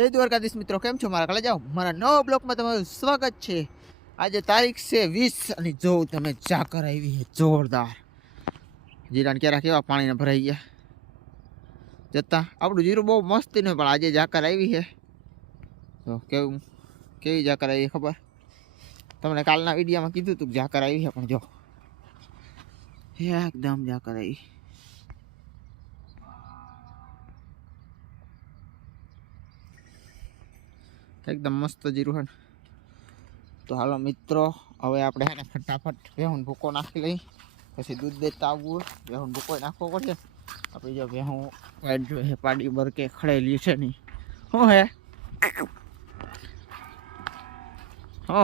જય દ્વારકાધીશ મિત્રો, કેમ છો? મારા કાલે જાઓ મારા નવા બ્લોકમાં તમારું સ્વાગત છે। આજે તારીખ છે 20 અને જો તમે ઝાકર આવી છે જોરદાર। જીરાને ક્યારે કેવા પાણીને ભરાઈ ગયા જતા આપણું જીરું બહુ મસ્તી નું, પણ આજે ઝાકર આવી છે તો કેવી ઝાકર આવી ખબર તમને કાલના વિડીયોમાં કીધું હતું ઝાકર આવી છે, પણ જો એકદમ ઝાકર આવી एकदम मस्त जीरु है। तो हालो मित्रों, हवे आपणे है ने फटाफट भेहूं भूको नाखी लई, पछी दूध देता आवुं। भेहूं भूको नाखવો પડશે। आपणी जो भेहूं वाइट जो है पाड़ी बरके खड़ेली छे नी શું હે हो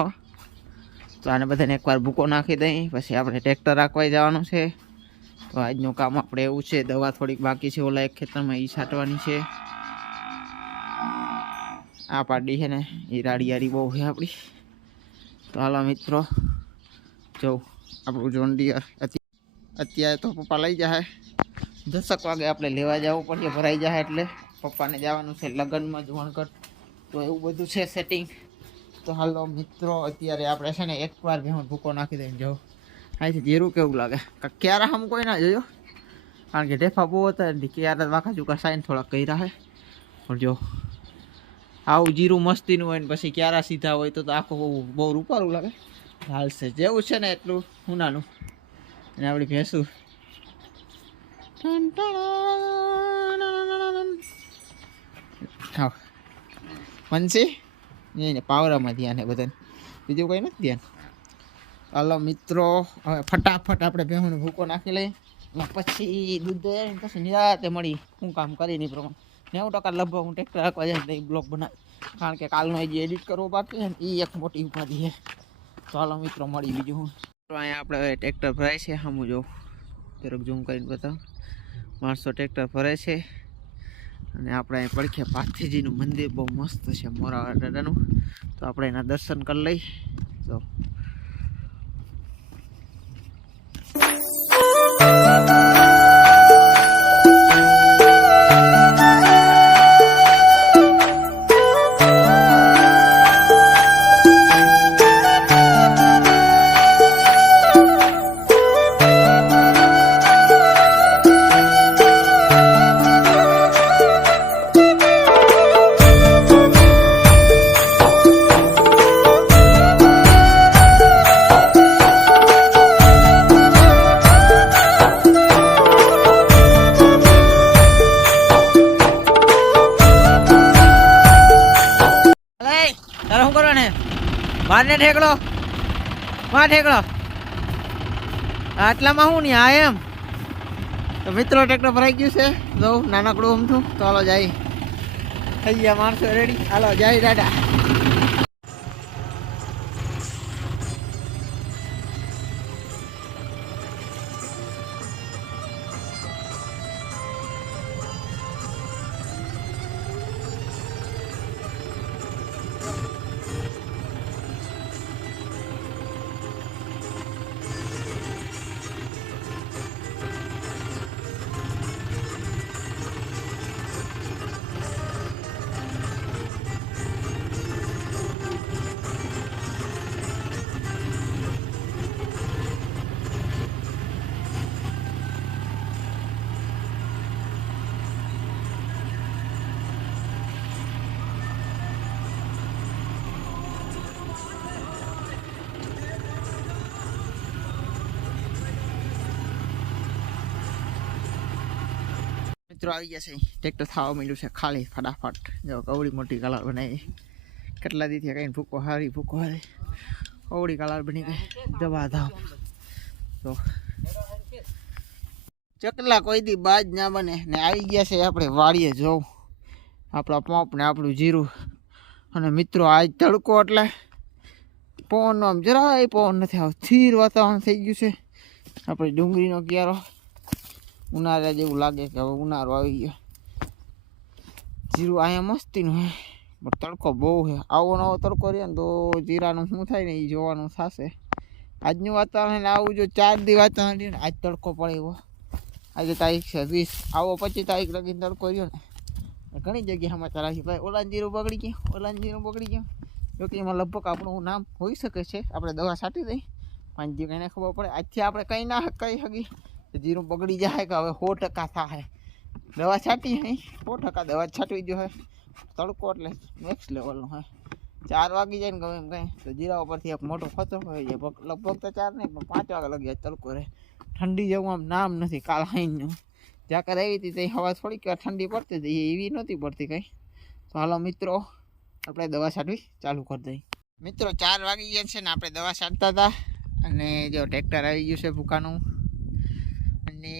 तो आने बधाने एकवार भूको नाखी दई, पछी आपणे ट्रेक्टर राखवाई जवानुं छे। तो આજનું કામ આપણે એવું છે, દવા થોડીક બાકી છે ઓલા એક ખેતરમાં ઈ છાંટવાની છે। आ पाड़ी है ने ये राड़ियारी बहु है अपनी। तो हालो मित्रों, जो आपणुं जॉन डियर अत्यारे तो पप्पा लई जाए 10 वागे आपणे लेवा जवुं पड़े, भराई जाए एटले पप्पा ने जवानुं छे लगनमा जोणकट। तो एवुं बधुं छे सेटिंग। तो हालो मित्रों, अत्यारे आपणे छे ने एकवार भेहूं भूको नाखी दईने जो आथी जीरुं केवुं लागे। क्यारा हम कोई ना जोयो, कारण के ढेफा बहु हता ने क्यारा वाखा चूका साइन थोड़ा कर्या है। पण जो आવું જીરું મસ્તીનું હોય ને પછી ક્યારા સીધા હોય તો આખું બહુ રૂપારું લાગે। હાલશે જેવું છે ને એટલું ઉનાનું। અને આપણી ભેંસું મનસી એને પાવરામાં ધ્યાન હે બધાને, બીજું કંઈ નથી ધ્યાન। હાલો મિત્રો, હવે ફટાફટ આપણે ભેહુંનો ભૂકો નાખી લઈએ અને પછી દૂધ દે પછી નિરાતે મળી શું કામ કરીને પ્રમાણે 90% લગભગ હું ટ્રેક્ટર રાખવા જાય તો બ્લોગ બનાવ, કારણ કે કાલનો જે એડિટ કરવો બાકી છે ને એ એક મોટી ઉપાધિ છે। તો હાલો મિત્રો મળી બીજું હું અહીંયા આપણે ટ્રેક્ટર ભરાય છે। સામું જો જરાક ઝૂમ કરીને બતાવ, માણસો ટ્રેક્ટર ભરાય છે। અને આપણે અહીં પડખે પાથીજીનું મંદિર બહુ મસ્ત છે મોરાવાળા દાદાનું, તો આપણે એના દર્શન કરી લઈ। તો मारने ठेकड़ो वहाँ ठेकड़ो आटला में हूँ नहीं आ एम। तो मित्रों ट्रेक्टर भराई गयु से जो नानकड़ू हम थू। तो हालो जाई थई गया माणसो रेडी, हालो जाई दादा। मित्रों आ गया है ट्रेक्टर थवा मिलू है खाली फटाफट। जो कवड़ी मोटी कलर बनाई કેટલા દી થયા કઈ ભૂકો હારી કવડી કલર બની ગઈ દવા ધામ। તો ચકલા કોઈ દી બાજ ના બને ને આવી ગયા છે આપણે વાડીએ જોઉં આપણા પંપ ને આપણું જીરું। અને મિત્રો આજ તડકો એટલે પવનનો આમ જરાય પવન નથી આવતો, સ્થિર વાતાવરણ થઈ ગયું છે। આપણે ડુંગળીનો ક્યારો ઉનાળા જેવું લાગે કે હવે ઉનાળો આવી ગયો। જીરું અહીંયા મસ્તીનું હે, પણ તડકો બહુ છે। આવો નવો તડકો રહે ને તો જીરાનું શું થાય ને એ જોવાનું થશે। આજનું વાતાવરણ આવું જો 4 દી વાતાવરણ રહ્યું ને, આજ તડકો પડે એવો। આજે તારીખ છે 20, આવો 25 તારીખ લગીને તડકો રહ્યો ને ઘણી જગ્યાએ સમાચાર આવી ભાઈ ઓલાનું જીરું બગડી ગયું જો કે એમાં લગભગ આપણું નામ હોઈ શકે છે. આપણે દવા છાંટી દઈ 5 દી કઈને ખબર પડે. આજથી આપણે કંઈ ના કહી શકી જીરું બગડી જાય કે હવે 100% થાય. દવા છાંટી અહીં 100% દવા છાંટવી જોઈએ. તડકો એટલે નેક્સ્ટ લેવલનો હોય. 4 વાગી જાય ને ગમે એમ કંઈ તો જીરા ઉપરથી એક મોટો ખતરો હોય છે. લગભગ તો 4 નહીં પણ 5 વાગે લગી જાય તડકો રહે. ઠંડી જેવું આમ નામ નથી. કાલ હાઈનું જ્યાં આવી હતી તે હવા થોડીક ઠંડી પડતી હતી એવી નહોતી પડતી કંઈ. તો હાલો મિત્રો આપણે દવા છાંટવી ચાલુ કરી દઈએ. મિત્રો 4 વાગી ગયા છે ને આપણે દવા છાંટતા હતા અને જો ટ્રેક્ટર આવી ગયું છે ભૂકાનું અને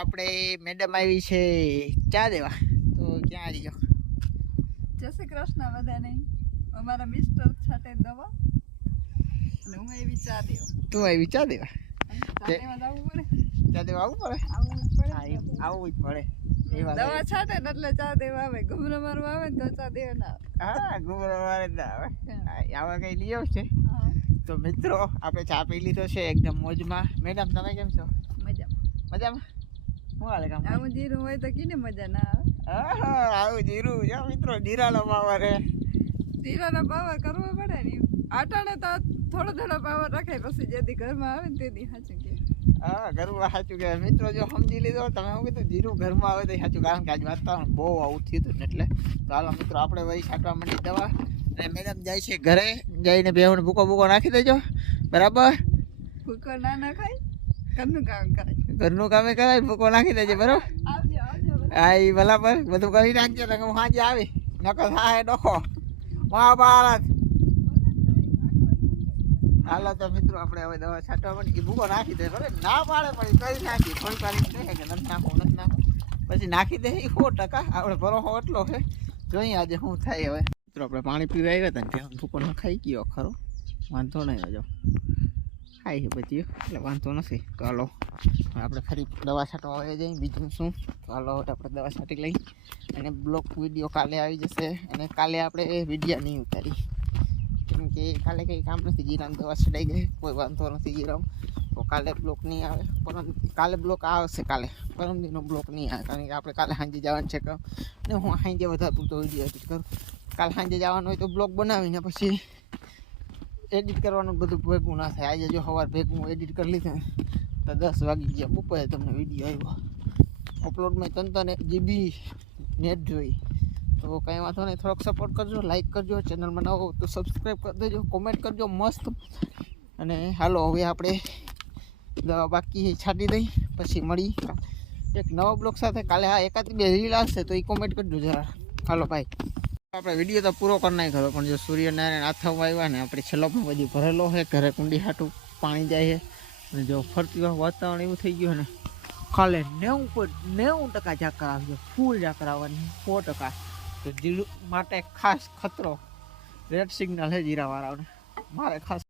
આપણે મેડમ આવી છે ચા દેવા. તો ક્યાં આવી ગયો? જય શ્રી કૃષ્ણ બધાને. અમારા મિસ્ટર છાંટે દવા અને હું એવી ચા દેવા. તું આવી ચા દેવા? ચા દેવા જવું પડે. ચા દેવા આવવું પડે? આવવું જ પડે. આવવું જ પડે. દવા છાંટે ને એટલે ચા દેવા આવે. ઘૂમરા મારવા આવે ને તો ચા દેવા ના આવે. હા ઘૂમરા મારે ના આવે. આવા કઈ લઈ આવશે. તો મિત્રો આપણે ચા પી લીધો છે એકદમ મોજમાં. મેડમ તમે કેમ છો? મજામાં? શું હાલે કામ? આવું જીરું હોય તો કીને મજા ના આવે. આવું જીરું જો મિત્રો જીરાનો પાવર હે. જીરાનો પાવર કરવો પડે ને. આટાણે તો થોડો થોડો પાવર રાખે પછી જેથી ઘરમાં આવે ને તેથી સાચું કે. હા ઘરમાં સાચું કે મિત્રો જો સમજી લીધો તમે. શું કીધું જીરું ઘરમાં આવે તો સાચું. કારણ કે આજ વાતાવરણ બહુ આવું થયું હતું ને એટલે. તો હાલો મિત્રો આપણે વહી છાંટવા માંડી દવા અને મેડમ જાય છે ઘરે. જઈને બેહુને ભૂકો નાખી દેજો બરાબર. ભૂકો ના નાખાય. ઘરનું કામ કરાય. ઘરનું કામે કરાય ભૂકો નાખી દેજે બરાબર. આવજો. હા એ બરાબર બધું કરી નાખજો ને હું સાંજે આવી નકર થાય ડોખો મહાભારત. હાલો તો મિત્રો આપણે હવે દવા છાંટવા માંડી. ભૂકો નાખી દે બરાબર. ના પાડે પણ કરી નાખી થોડી પાડી કહે કે નથી નાખું પછી નાખી દે. 100% આપણે ભરોસો એટલો છે. જોઈએ આજે શું થાય. હવે મિત્રો આપણે પાણી પીવા આવ્યા હતા ને ત્યાં ભૂકો નખાઈ ગયો ખરો. વાંધો નહીં હજો ખાઈ છે પછી એટલે વાંધો નથી. તો હાલો આપણે ફરી દવા છાંટવા આવી જઈએ. બીજું શું તો હાલો આપણે દવા છાંટી લઈ અને બ્લોક વિડીયો કાલે આવી જશે. અને કાલે આપણે વિડીયો નહીં ઉતારી કેમ કે કાલે કંઈ કામ નથી. જીરાની દવા છટાઈ ગઈ કોઈ વાંધો નથી જીરામાં. તો કાલે બ્લોક નહીં આવે. કાલે બ્લોક આવશે. કાલે પરમદીનો બ્લોક નહીં આવે કારણ કે આપણે કાલે સાંજે જવાનું છે કામ ને હું સાંજે વધારે પૂરતો વિડીયો એડિટ કરું. કાલે સાંજે જવાનું હોય તો બ્લોગ બનાવીને પછી એડિટ કરવાનું બધું ભેગું ના થાય. આજે જો સવાર ભેગું એડિટ કરી લીધું તો 10 વાગી ગયા. બપોરે તમને વિડીયો આવ્યો. અપલોડમાં 3 GB નેટ જોઈ. તો કંઈ વાંધો નહીં. થોડોક સપોર્ટ કરજો. લાઈક કરજો. ચેનલમાં નવો તો સબસ્ક્રાઈબ કરી દેજો. કોમેન્ટ કરજો મસ્ત. અને હાલો હવે આપણે દવા બાકી છાંટી દઈ પછી મળી એક નવા બ્લોગ સાથે. કાલે હા 1-2 રીલ આવશે તો એ કોમેન્ટ કરજો જરા. હાલો ભાઈ આપણે વિડીયો તો પૂરો કરી નાખ્યો પણ જો સૂર્યનારાયણ આથમવા આવ્યા ને આપણે છેલ્લો પણ બધી ભરેલો છે. ઘરે કુંડી હાટું પાણી જાય છે અને જો ફરતી વાતાવરણ એવું થઈ ગયું ને કાલે 90% ઝાકર આવજો. ફૂલ ઝાકર આવવાની 100%. તો જીરું માટે ખાસ ખતરો રેડ સિગ્નલ છે જીરાવાળાઓને. મારે ખાસ